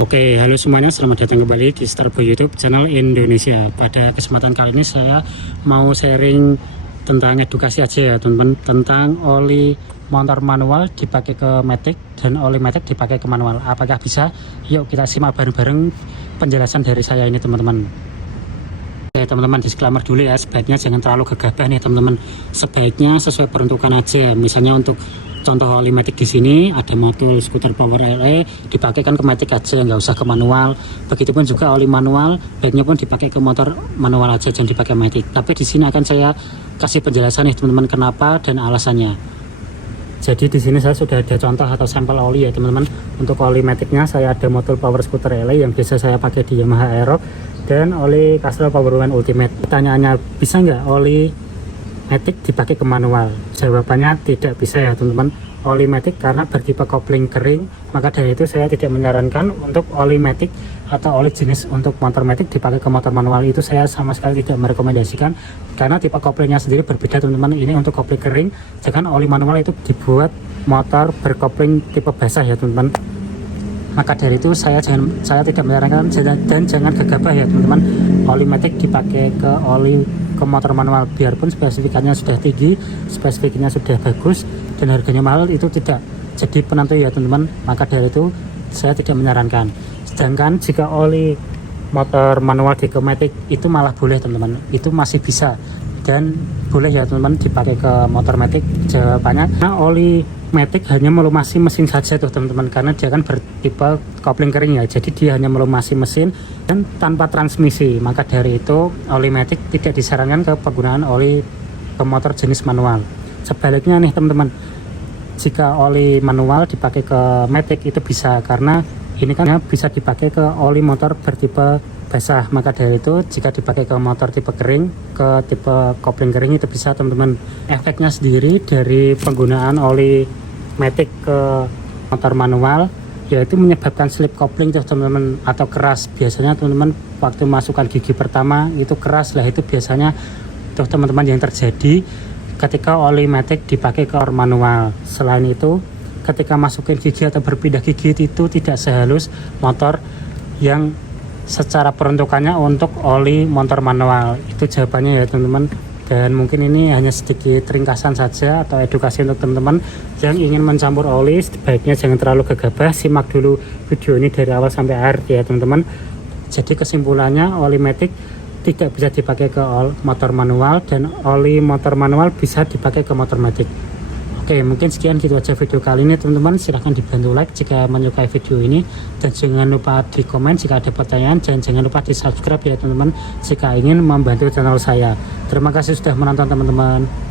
Oke, halo semuanya, selamat datang kembali di Starboy YouTube channel Indonesia. Pada kesempatan kali ini saya mau sharing tentang edukasi aja ya teman-teman, tentang oli motor manual dipakai ke matic dan oli matic dipakai ke manual. Apakah bisa? Yuk kita simak bareng-bareng penjelasan dari saya ini teman-teman. Oke teman-teman, disclaimer dulu ya, sebaiknya jangan terlalu gegabah nih teman-teman. Sebaiknya sesuai peruntukan aja, misalnya untuk contoh oli matic di sini ada modul skuter power LE, dipakai kan ke matic aja, nggak usah ke manual. Begitupun juga oli manual, baiknya pun dipakai ke motor manual aja, jangan dipakai matic. Tapi di sini akan saya kasih penjelasan nih teman-teman kenapa dan alasannya. Jadi di sini saya sudah ada contoh atau sampel oli ya teman-teman. Untuk oli maticnya saya ada modul power skuter LE yang biasa saya pakai di Yamaha Aerox dan oli Castrol Power One Ultimate. Pertanyaannya, bisa nggak oli matic dipakai ke manual? Jawabannya tidak bisa ya teman-teman. Oli matic karena bertipe kopling kering, maka dari itu saya tidak menyarankan untuk oli matic atau oli jenis untuk motor matic dipakai ke motor manual. Itu saya sama sekali tidak merekomendasikan karena tipe koplingnya sendiri berbeda teman-teman. Ini untuk kopling kering, sedangkan oli manual itu dibuat motor berkopling tipe basah ya teman-teman. Maka dari itu saya tidak menyarankan dan jangan gegabah ya teman-teman, oli matic dipakai ke motor manual. Biarpun spesifikasinya sudah tinggi, spesifikasinya sudah bagus dan harganya mahal, itu tidak jadi penentu ya teman-teman. Maka dari itu saya tidak menyarankan. Sedangkan jika oli motor manual di ke matic itu malah boleh teman-teman, itu masih bisa dan boleh ya teman-teman dipakai ke motor matic. Jawabannya, nah oli matic hanya melumasi mesin saja tuh teman-teman, karena dia kan bertipe kopling kering ya, jadi dia hanya melumasi mesin dan tanpa transmisi. Maka dari itu oli matic tidak disarankan ke penggunaan oli ke motor jenis manual. Sebaliknya nih teman-teman, jika oli manual dipakai ke matic itu bisa, karena ini kan bisa dipakai ke oli motor bertipe basah. Maka dari itu jika dipakai ke motor tipe kering, ke tipe kopling kering itu bisa teman-teman. Efeknya sendiri dari penggunaan oli matic ke motor manual yaitu menyebabkan slip kopling tuh teman-teman, atau keras. Biasanya teman-teman waktu masukkan gigi pertama itu keras lah, itu biasanya tuh teman-teman yang terjadi ketika oli matic dipakai ke manual. Selain itu ketika masukin gigi atau berpindah gigi itu tidak sehalus motor yang secara peruntukannya untuk oli motor manual. Itu jawabannya ya teman-teman. Dan mungkin ini hanya sedikit ringkasan saja atau edukasi untuk teman-teman yang ingin mencampur oli. Sebaiknya jangan terlalu gegabah, simak dulu video ini dari awal sampai akhir ya teman-teman. Jadi kesimpulannya, oli matic tidak bisa dipakai ke motor manual dan oli motor manual bisa dipakai ke motor matic. Oke, mungkin sekian gitu aja video kali ini teman-teman. Silahkan dibantu like jika menyukai video ini, dan jangan lupa di komen jika ada pertanyaan, dan jangan lupa di subscribe ya teman-teman jika ingin membantu channel saya. Terima kasih sudah menonton teman-teman.